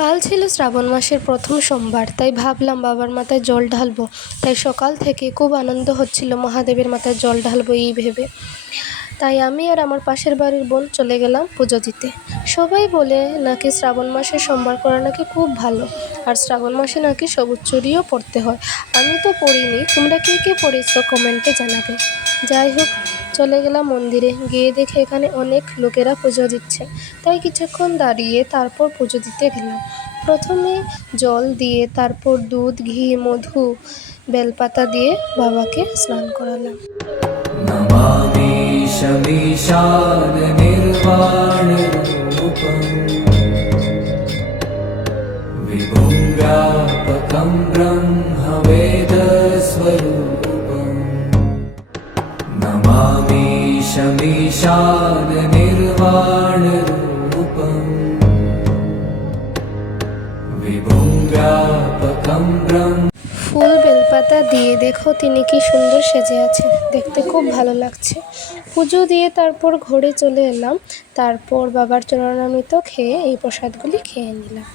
কাল ছিল শ্রাবণ মাসের প্রথম সোমবার, তাই ভাবলাম বাবার মাথায় জল ঢালবো। তাই সকাল থেকে খুব আনন্দ হচ্ছিল মহাদেবের মাথায় জল ঢালবো এই ভেবে। তাই আমি আর আমার পাশের বাড়ির বোন চলে গেলাম পুজো দিতে। সবাই বলে নাকি শ্রাবণ মাসে সোমবার করা নাকি খুব ভালো, আর শ্রাবণ মাসে নাকি সবুজ চুড়িও পরতে হয়। আমি তো পরিনি, তোমরা কে কে পরেছো কমেন্টে জানাবে। যাই হোক, চলে গেলাম মন্দিরে। গিয়ে দেখে এখানে অনেক লোকেরা পুজো দিচ্ছে, তাই কিছুক্ষণ দাঁড়িয়ে তারপর পুজো দিতে গেলাম। প্রথমে জল দিয়ে, তারপর দুধ, ঘি, মধু, বেলপাতা দিয়ে বাবাকে স্নান করালাম। नमामि शमीशान निर्वाणरूपम् विभुं व्यापकं ब्रह्मवेदस्वरूपम् नमामि शमीशान निर्वाणरूपम् विभुं व्यापकं ब्रह्म। ফুল বেলপাতা দিয়ে দেখো তিনি কি সুন্দর সেজে আছেন, দেখতে খুব ভালো লাগছে। পুজো দিয়ে তারপর ঘরে চলে এলাম। তারপর বাবার চরণামৃত খেয়ে এই প্রসাদগুলি খেয়ে নিলাম।